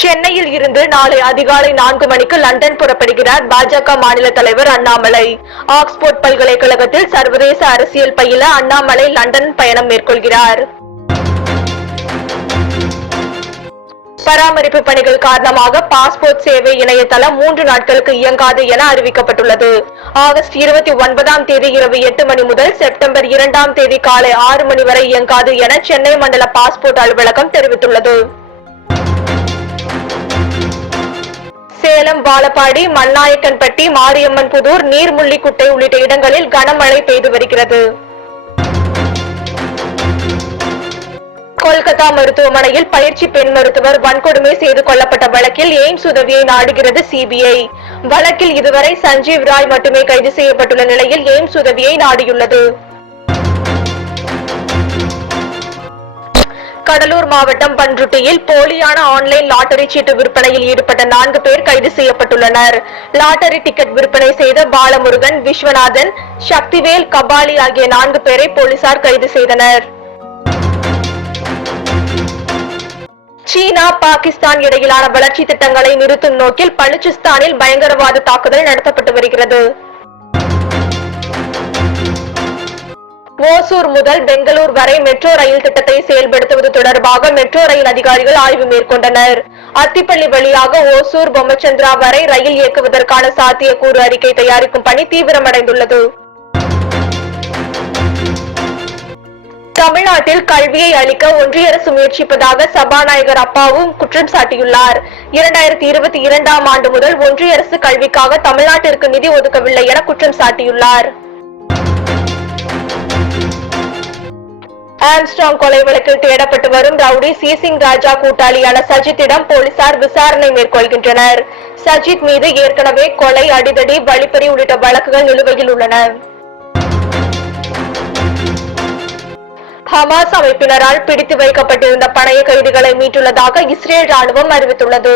சென்னையில் இருந்து நாளை அதிகாலை நான்கு மணிக்கு லண்டன் புறப்படுகிறார் பாஜக மாநில தலைவர் அண்ணாமலை. ஆக்ஸ்போர்ட் பல்கலைக்கழகத்தில் சர்வதேச அரசியல் பயில அண்ணாமலை லண்டன் பயணம் மேற்கொள்கிறார். பராமரிப்பு பணிகள் காரணமாக பாஸ்போர்ட் சேவை இணையதளம் மூன்று நாட்களுக்கு இயங்காது என அறிவிக்கப்பட்டுள்ளது. ஆகஸ்ட் இருபத்தி ஒன்பதாம் தேதி இரவு எட்டு மணி முதல் செப்டம்பர் இரண்டாம் தேதி காலை ஆறு மணி வரை இயங்காது என சென்னை மண்டல பாஸ்போர்ட் அலுவலகம் தெரிவித்துள்ளது. வாழப்பாடி மண்ணாயக்கன்பட்டி மாரியம்மன் புதூர் நீர்முள்ளிக்குட்டை உள்ளிட்ட இடங்களில் கனமழை பெய்து வருகிறது. கொல்கத்தா மருத்துவமனையில் பயிற்சி பெண் மருத்துவர் வன்கொடுமை செய்து கொல்லப்பட்ட வழக்கில் எய்ம்ஸ் உதவியை நாடுகிறது சிபிஐ. வழக்கில் இதுவரை சஞ்சீவ் ராய் மட்டுமே கைது செய்யப்பட்டுள்ள நிலையில் எய்ம்ஸ் உதவியை நாடியுள்ளது. கடலூர் மாவட்டம் பன்ருட்டியில் போலியான ஆன்லைன் லாட்டரி சீட்டு விற்பனையில் ஈடுபட்ட நான்கு பேர் கைது செய்யப்பட்டுள்ளனர். லாட்டரி டிக்கெட் விற்பனை செய்த பாலமுருகன் விஸ்வநாதன் சக்திவேல் கபாலி ஆகிய நான்கு பேரை போலீசார் கைது செய்தனர். சீனா பாகிஸ்தான் இடையிலான வளர்ச்சி திட்டங்களை நிறுத்தும் நோக்கில் பலுச்சிஸ்தானில் பயங்கரவாத தாக்குதல் நடத்தப்பட்டு வருகிறது. ஓசூர் முதல் பெங்களூர் வரை மெட்ரோ ரயில் திட்டத்தை செயல்படுத்துவது தொடர்பாக மெட்ரோ ரயில் அதிகாரிகள் ஆய்வு மேற்கொண்டனர். அத்திப்பள்ளி வழியாக ஓசூர் பொம்மச்சந்திரா வரை ரயில் இயக்குவதற்கான சாத்தியக்கூறு அறிக்கை தயாரிக்கும் பணி தீவிரமடைந்துள்ளது. தமிழ்நாட்டில் கல்வியை அளிக்க ஒன்றிய அரசு முயற்சிப்பதாக சபாநாயகர் அப்பாவும் குற்றம் சாட்டியுள்ளார். இரண்டாயிரத்தி இருபத்தி இரண்டாம் ஆண்டு முதல் ஒன்றிய அரசு கல்விக்காக தமிழ்நாட்டிற்கு நிதி ஒதுக்கவில்லை என குற்றம் சாட்டியுள்ளார். ஆம்ஸ்ட்ராங் கொலை வழக்கில் தேடப்பட்டு வரும் ரவுடி சீசிங் ராஜா கூட்டாளியான சஜித்திடம் போலீசார் விசாரணை மேற்கொள்கின்றனர். சஜித் மீது ஏற்கனவே கொலை அடிதடி வழிப்பறி உள்ளிட்ட வழக்குகள் நிலுவையில் உள்ளன. ஹமாஸ் அமைப்பினரால் பிடித்து வைக்கப்பட்டிருந்த பணைய கைதிகளை மீட்டுள்ளதாக இஸ்ரேல் ராணுவம் அறிவித்துள்ளது.